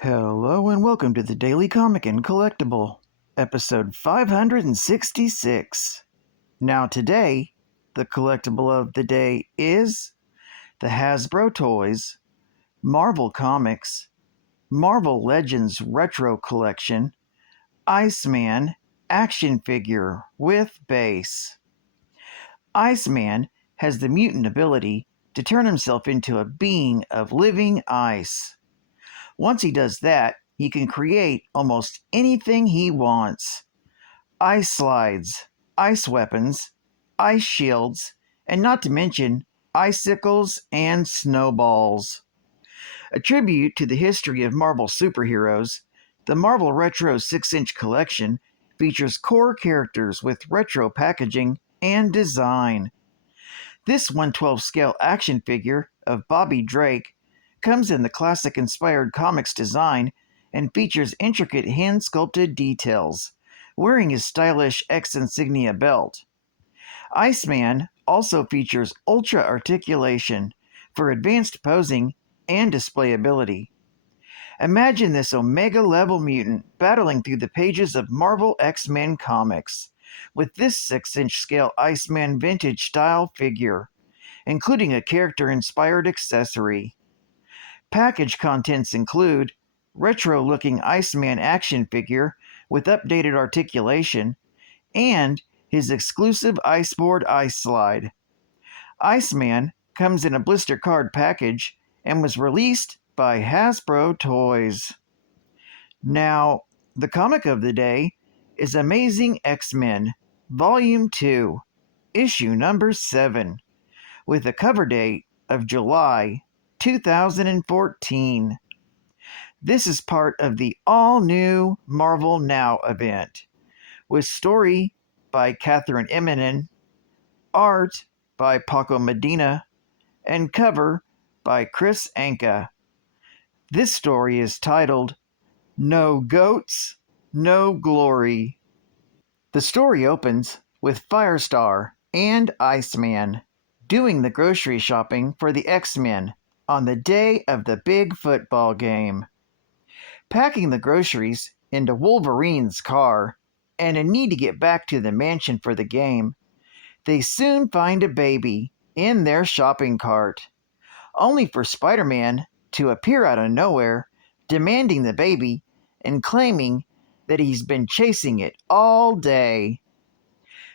Hello and welcome to the Daily Comic and Collectible, episode 566. Now today, the collectible of the day is the Hasbro Toys, Marvel Comics, Marvel Legends Retro Collection, Iceman action figure with base. Iceman has the mutant ability to turn himself into a being of living ice. Once he does that, he can create almost anything he wants. Ice slides, ice weapons, ice shields, and not to mention icicles and snowballs. A tribute to the history of Marvel superheroes, the Marvel Retro 6-inch collection features core characters with retro packaging and design. This 1/12 scale action figure of Bobby Drake comes in the classic-inspired comics design and features intricate hand-sculpted details, wearing his stylish X insignia belt. Iceman also features ultra articulation for advanced posing and displayability. Imagine this Omega-level mutant battling through the pages of Marvel X-Men comics with this 6-inch scale Iceman vintage-style figure, including a character-inspired accessory. Package contents include retro-looking Iceman action figure with updated articulation and his exclusive Iceboard ice slide. Iceman comes in a blister card package and was released by Hasbro Toys. Now, the comic of the day is Amazing X-Men, Volume 2, Issue number 7, with a cover date of July 2014. This is part of the all-new Marvel Now event, with story by Catherine Eminem, art by Paco Medina, and cover by Chris Anka. This story is titled No Goats, No Glory. The story opens with Firestar and Iceman doing the grocery shopping for the X-Men on the day of the big football game. Packing the groceries into Wolverine's car and in need to get back to the mansion for the game, they soon find a baby in their shopping cart, only for Spider-Man to appear out of nowhere, demanding the baby and claiming that he's been chasing it all day.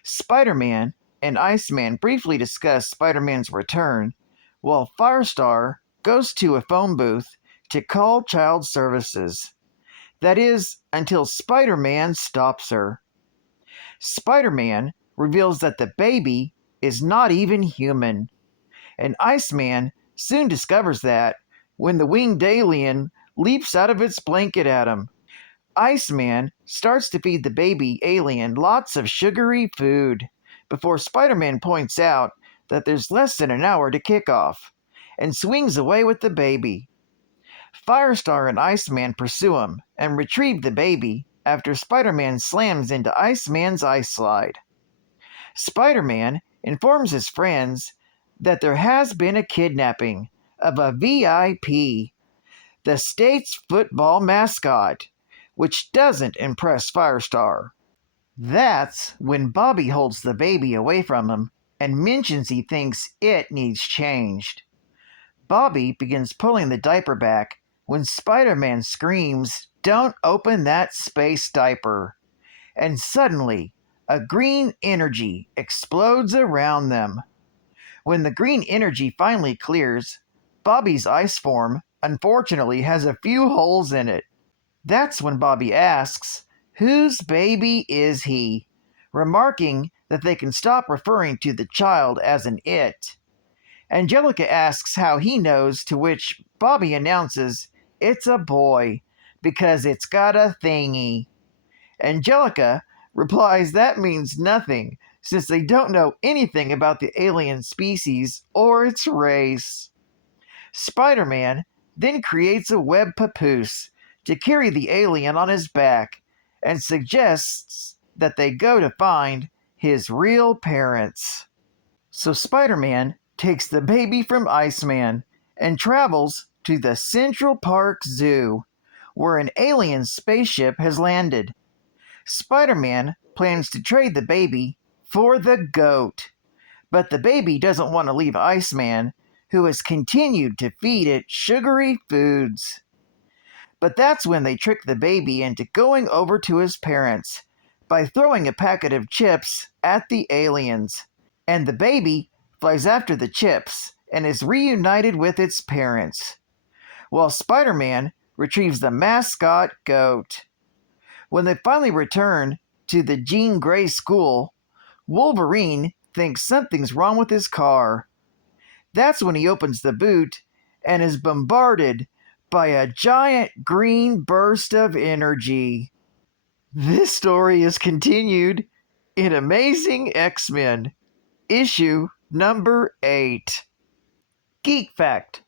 Spider-Man and Iceman briefly discuss Spider-Man's return, while Firestar goes to a phone booth to call child services. That is, until Spider-Man stops her. Spider-Man reveals that the baby is not even human, and Iceman soon discovers that when the winged alien leaps out of its blanket at him. Iceman starts to feed the baby alien lots of sugary food before Spider-Man points out that there's less than an hour to kick off, and swings away with the baby. Firestar and Iceman pursue him and retrieve the baby after Spider-Man slams into Iceman's ice slide. Spider-Man informs his friends that there has been a kidnapping of a VIP, the state's football mascot, which doesn't impress Firestar. That's when Bobby holds the baby away from him and mentions he thinks it needs changed. Bobby begins pulling the diaper back when Spider-Man screams, "Don't open that space diaper!" And suddenly, a green energy explodes around them. When the green energy finally clears, Bobby's ice form unfortunately has a few holes in it. That's when Bobby asks, whose baby is he? Remarking that they can stop referring to the child as an it. Angelica asks how he knows, to which Bobby announces it's a boy because it's got a thingy. Angelica replies that means nothing since they don't know anything about the alien species or its race. Spider-Man then creates a web papoose to carry the alien on his back and suggests that they go to find his real parents. So Spider-Man takes the baby from Iceman and travels to the Central Park Zoo, where an alien spaceship has landed. Spider-Man plans to trade the baby for the goat, but the baby doesn't want to leave Iceman, who has continued to feed it sugary foods. But that's when they trick the baby into going over to his parents by throwing a packet of chips at the aliens. And the baby flies after the chips and is reunited with its parents, while Spider-Man retrieves the mascot goat. When they finally return to the Jean Grey school, Wolverine thinks something's wrong with his car. That's when he opens the boot and is bombarded by a giant green burst of energy. This story is continued in Amazing X-Men, issue number 8. Geek Fact: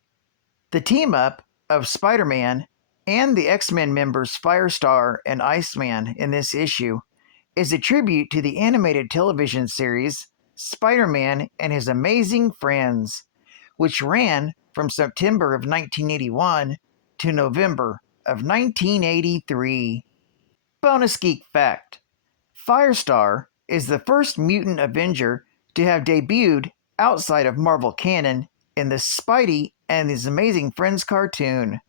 the team-up of Spider-Man and the X-Men members Firestar and Iceman in this issue is a tribute to the animated television series Spider-Man and His Amazing Friends, which ran from September of 1981 to November of 1983. Bonus Geek Fact: Firestar is the first mutant Avenger to have debuted outside of Marvel canon in the Spidey and His Amazing Friends cartoon.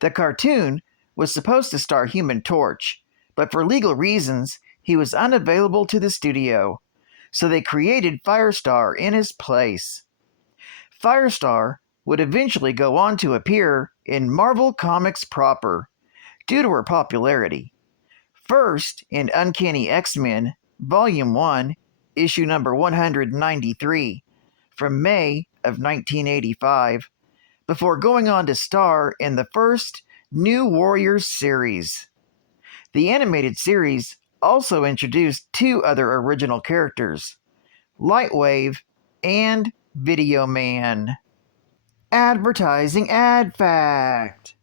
The cartoon was supposed to star Human Torch, but for legal reasons, he was unavailable to the studio, so they created Firestar in his place. Firestar would eventually go on to appear in Marvel Comics proper, due to her popularity. First in Uncanny X-Men, Volume 1, issue number 193, from May of 1985, before going on to star in the first New Warriors series. The animated series also introduced 2 other original characters, Lightwave and Video Man. Advertising Ad Fact: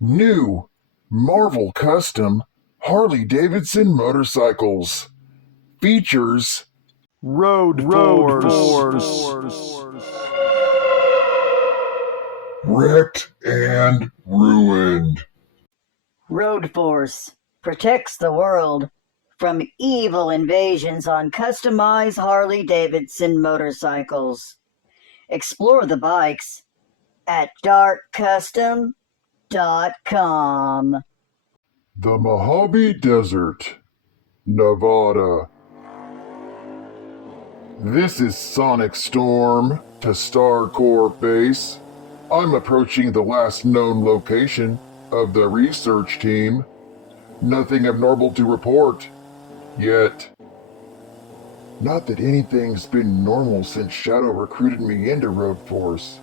New Marvel Custom Harley-Davidson motorcycles. Features Road Force. Wrecked and Ruined. Road Force protects the world from evil invasions on customized Harley-Davidson motorcycles. Explore the bikes at darkcustom.com. The Mojave Desert, Nevada. This is Sonic Storm to Starcore Base. I'm approaching the last known location of the research team. Nothing abnormal to report. Yet. Not that anything's been normal since Shadow recruited me into Road Force.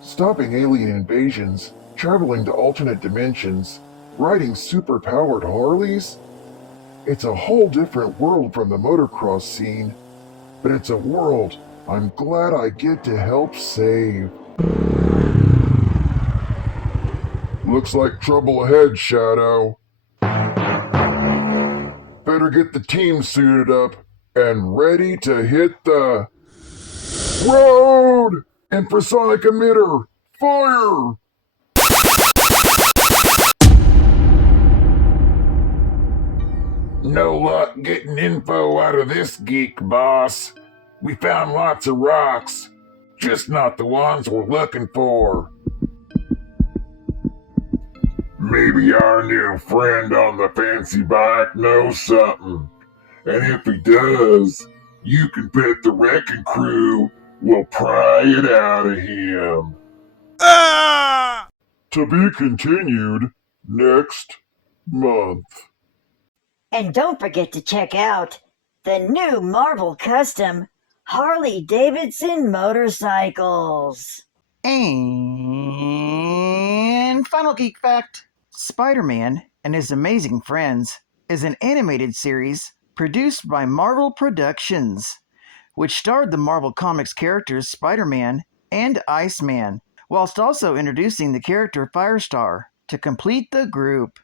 Stopping alien invasions, traveling to alternate dimensions, riding super-powered Harleys? It's a whole different world from the motocross scene, but it's a world I'm glad I get to help save. Looks like trouble ahead, Shadow. Better get the team suited up and ready to hit the road! Infrasonic emitter, fire! No luck getting info out of this geek, boss. We found lots of rocks, just not the ones we're looking for. Maybe our new friend on the fancy bike knows something. And if he does, you can bet the wrecking crew will pry it out of him. To be continued next month. And don't forget to check out the new Marvel Custom Harley-Davidson motorcycles. And final geek fact: Spider-Man and His Amazing Friends is an animated series produced by Marvel Productions, which starred the Marvel Comics characters Spider-Man and Iceman, whilst also introducing the character Firestar to complete the group.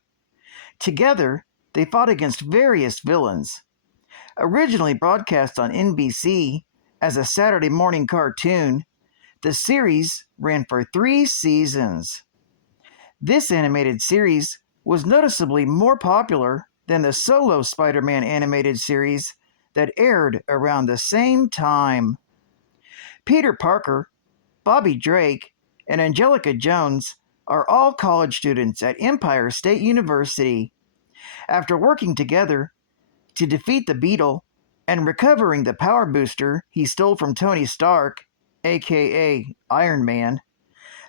Together, they fought against various villains. Originally broadcast on NBC as a Saturday morning cartoon, the series ran for 3 seasons. This animated series was noticeably more popular than the solo Spider-Man animated series that aired around the same time. Peter Parker, Bobby Drake, and Angelica Jones are all college students at Empire State University. After working together to defeat the Beetle and recovering the power booster he stole from Tony Stark, aka Iron Man,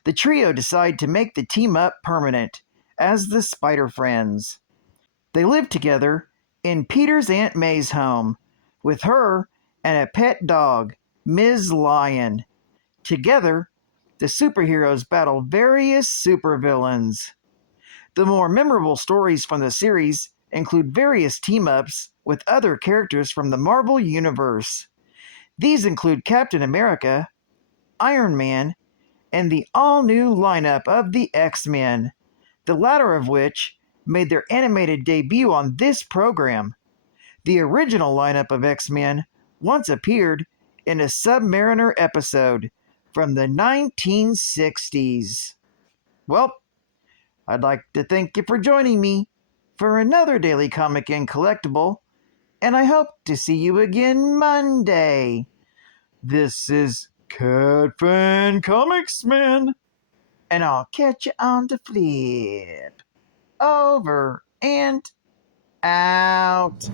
the trio decide to make the team up permanent as the Spider Friends. They live together in Peter's Aunt May's home with her and a pet dog, Ms. Lion. Together, the superheroes battle various supervillains. The more memorable stories from the series include various team-ups with other characters from the Marvel Universe. These include Captain America, Iron Man, and the all-new lineup of the X-Men, the latter of which made their animated debut on this program. The original lineup of X-Men once appeared in a Submariner episode from the 1960s. Well, I'd like to thank you for joining me for another Daily Comic and Collectible, and I hope to see you again Monday. This is Catfan Comics Man, and I'll catch you on the flip. Over and out.